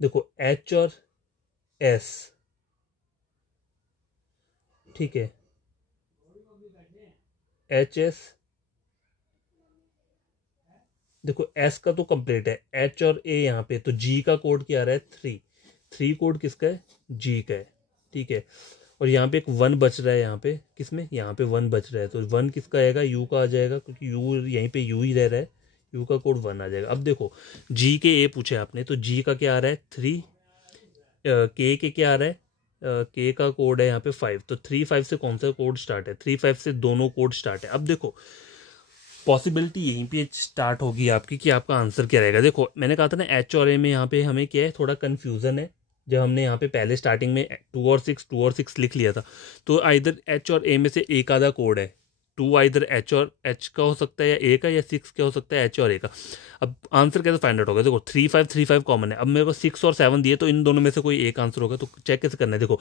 देखो H और S, ठीक है, HS, देखो S का तो कंप्लीट है, H और A यहाँ पे, तो G का कोड क्या आ रहा है 3 कोड किसका है, G का है, ठीक है। और यहाँ पे एक 1 बच रहा है, यहाँ पे किसमें, यहाँ पे 1 बच रहा है, तो 1 किसका आएगा, U का आ जाएगा, क्योंकि U यहीं पे U ही रह रहा है, U का कोड 1 आ जाएगा। अब देखो G के A पूछे आपने, तो G का क्या आ रहा है 3, K के क्या आ रहा है, K का कोड है यहाँ पे 5, तो 3-5 से कौन सा कोड स्टार्ट है, 3-5 से दोनों कोड स्टार्ट है। अब देखो पॉसिबिलिटी यहीं पे स्टार्ट होगी आपकी कि आपका आंसर क्या रहेगा। देखो मैंने कहा था ना H और A में यहाँ पे हमें क्या है, थोड़ा कन्फ्यूज़न है। जब हमने यहाँ पे पहले स्टार्टिंग में 2 और 6 लिख लिया था, तो आइदर H और A में से एक आधा कोड है, 2 आइदर H का हो सकता है या A का, या 6 क्या हो सकता है H और A का। अब आंसर कैसे फाइंड आउट होगा, देखो 3-5 कॉमन है। अब मेरे को 6 और 7 दिए, तो इन दोनों में से कोई एक आंसर होगा, तो चेक कैसे करना है। देखो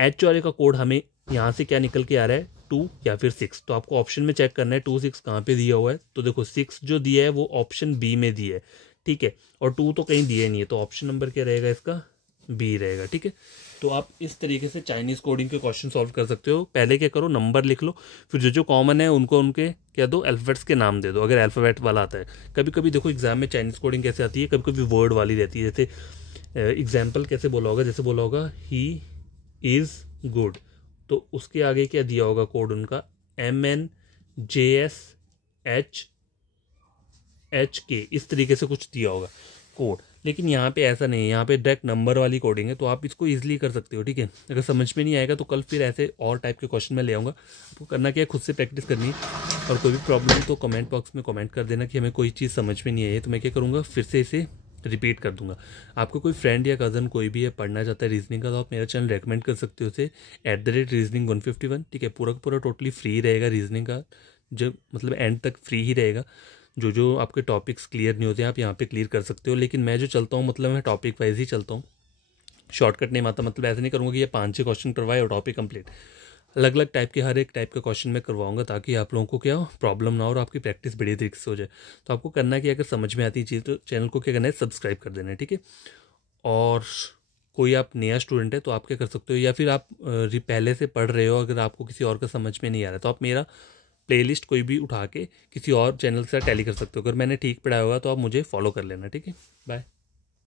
H और A का कोड हमें यहाँ से क्या निकल के आ रहा है 2 या फिर 6, तो आपको ऑप्शन में चेक करना है 2-6 कहाँ पे दिया हुआ है। तो देखो 6 जो दिया है वो ऑप्शन बी में दिया है, ठीक है, और 2 तो कहीं दिया नहीं है, तो ऑप्शन नंबर क्या रहेगा इसका, बी रहेगा, ठीक है। तो आप इस तरीके से चाइनीज़ कोडिंग के क्वेश्चन सॉल्व कर सकते हो। पहले क्या करो, नंबर लिख लो, फिर जो जो कॉमन है उनको उनके क्या दो, अल्फ़ाबेट्स के नाम दे दो, अगर अल्फ़ाबेट वाला आता है। कभी कभी देखो एग्जाम में चाइनीज़ कोडिंग कैसे आती है, कभी कभी वर्ड वाली रहती है। जैसे एग्जाम्पल कैसे बोला होगा, जैसे बोला होगा ही इज़ गुड, तो उसके आगे क्या दिया होगा कोड उनका, MNJSHHK, इस तरीके से कुछ दिया होगा कोड। लेकिन यहाँ पे ऐसा नहीं है, यहाँ पे डायरेक्ट नंबर वाली कोडिंग है, तो आप इसको इजीली कर सकते हो, ठीक है। अगर समझ में नहीं आएगा तो कल फिर ऐसे और टाइप के क्वेश्चन में ले आऊँगा। आपको करना क्या है, खुद से प्रैक्टिस करनी है, और कोई भी प्रॉब्लम तो कमेंट बॉक्स में कमेंट कर देना कि हमें कोई चीज़ समझ में नहीं आई है, तो मैं क्या करूँगा फिर से इसे रिपीट कर दूंगा। आपको कोई फ्रेंड या कज़न कोई भी है पढ़ना चाहता है रीजनिंग का, तो आप मेरा चैनल रेकमेंड कर सकते हो उसे, @reasoning151, ठीक है। पूरा का पूरा टोटली फ्री रहेगा रीजनिंग का, जो मतलब एंड तक फ्री ही रहेगा। जो आपके टॉपिक्स क्लियर नहीं होते आप यहाँ पे क्लियर कर सकते हो। लेकिन मैं जो चलता हूँ मतलब मैं टॉपिक वाइज ही चलता हूँ, शॉर्टकट नहीं मारता। मतलब ऐसे नहीं करूँगा कि ये 5-6 क्वेश्चन करवाए और टॉपिक कंप्लीट। अलग अलग टाइप के हर एक टाइप का क्वेश्चन मैं करवाऊंगा, ताकि आप लोगों को क्या हो प्रॉब्लम ना हो और आपकी प्रैक्टिस बड़ी तरीके से हो जाए। तो आपको करना है कि अगर समझ में आती चीज़ तो चैनल को क्या करना है, सब्सक्राइब कर देना है, ठीक है। और कोई आप नया स्टूडेंट है तो आप क्या कर सकते हो, या फिर आप पहले से पढ़ रहे हो, अगर आपको किसी और का समझ में नहीं आ रहा तो आप मेरा प्लेलिस्ट कोई भी उठा के किसी और चैनल से टैली कर सकते हो। अगर मैंने ठीक पढ़ाया होगा तो आप मुझे फॉलो कर लेना, ठीक है। बाय।